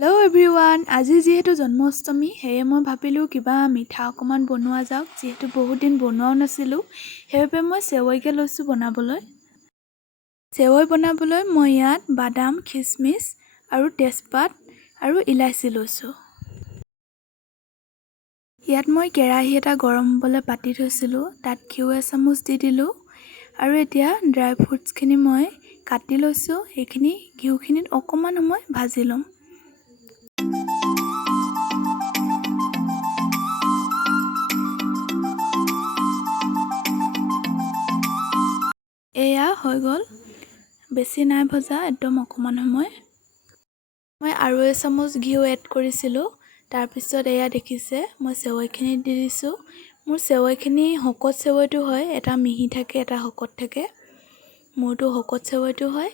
Hello' everyone, আজি যিহেতু জন্মাষ্টমী সেয়ে মই ভাবিলোঁ কিবা মিঠা অকণমান বনোৱা যাওক। যিহেতু বহুত দিন বনোৱাও নাছিলোঁ, সেইবাবে মই চেৱৈকে লৈছোঁ বনাবলৈ। চেৱৈ বনাবলৈ মই ইয়াত বাদাম, খিচমিচ আৰু তেজপাত আৰু ইলাচি লৈছোঁ। ইয়াত মই কেৰাহী এটা গৰম হ'বলৈ পাতি থৈছিলোঁ, তাত ঘিউ এচামুচ দি দিলোঁ আৰু এতিয়া ড্ৰাই ফ্ৰুটছখিনি মই কাটি লৈছোঁ। সেইখিনি ঘিউখিনিত অকণমান সময় ভাজি ল'ম। এয়া হৈ গ'ল, বেছি নাই ভজা, একদম অকণমান সময়। মই আৰু এচামুচ ঘিউ এড কৰিছিলোঁ। তাৰপিছত এয়া দেখিছে মই চেৱৈখিনি দি দিছোঁ। মোৰ চেৱৈখিনি শকত চেৱৈটো হয়, এটা মিহি থাকে এটা শকত থাকে। মোৰতো শকত চেৱৈটো হয়।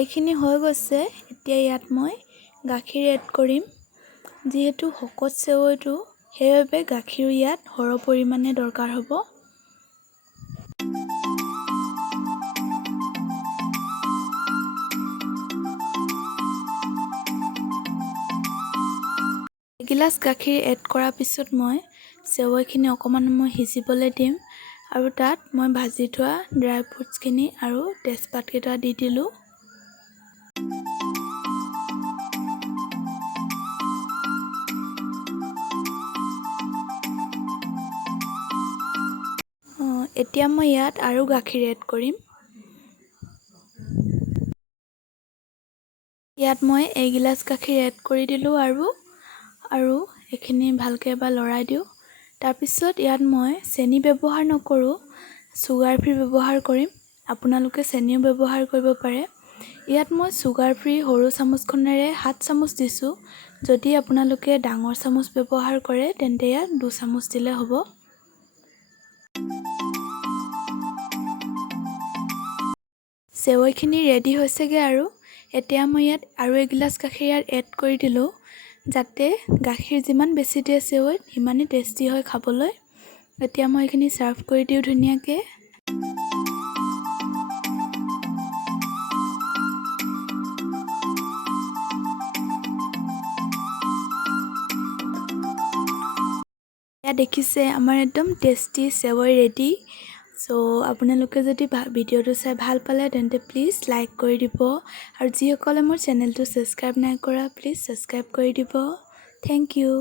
এইখিনি হৈ গৈছে। এতিয়া ইয়াত মই গাখীৰ এড কৰিম। যিহেতু শকত চেৱৈটো সেইবাবে গাখীৰ ইয়াত সৰহ পৰিমাণে দৰকাৰ হ'ব। এগিলাচ গাখীৰ এড কৰাৰ পিছত মই চেৱৈখিনি অকণমান সময় সিজিবলৈ দিম আৰু তাত মই ভাজি থোৱা ড্ৰাই ফ্ৰুটছখিনি আৰু তেজপাতকেইটা দি দিলোঁ। এতিয়া মই ইয়াত আৰু গাখীৰ এড কৰিম। ইয়াত মই এগিলাচ গাখীৰ এড কৰি দিলোঁ আৰু এইখিনি ভালকৈ এবাৰ লৰাই দিওঁ। তাৰপিছত ইয়াত মই চেনি ব্যৱহাৰ নকৰোঁ, চুগাৰ ফ্ৰী ব্যৱহাৰ কৰিম। আপোনালোকে চেনিও ব্যৱহাৰ কৰিব পাৰে। ইয়াত মই চুগাৰ ফ্ৰী সৰু চামুচখনেৰে 7 চামুচ দিছোঁ। যদি আপোনালোকে ডাঙৰ চামুচ ব্যৱহাৰ কৰে তেন্তে ইয়াত 2 চামুচ দিলে হ'ব। চেৱৈখিনি ৰেডি হৈছেগৈ আৰু এতিয়া মই ইয়াত আৰু এগিলাচ গাখীৰ ইয়াত এড কৰি দিলোঁ, যাতে গাখীৰ যিমান বেছি দিয়ে চেৱৈত সিমানেই টেষ্টি হয় খাবলৈ। এতিয়া মই এইখিনি ছাৰ্ভ কৰি দিওঁ ধুনীয়াকৈ। এয়া দেখিছে আমাৰ একদম টেষ্টি চেৱৈ ৰেডি। চ' আপোনালোকে যদি ভিডিঅ'টো চাই ভাল পালে তেন্তে প্লিজ লাইক কৰি দিব আৰু যিসকলে মোৰ চেনেলটো ছাবস্ক্ৰাইব নাই কৰা প্লিজ ছাবস্ক্ৰাইব কৰি দিব। Thank U.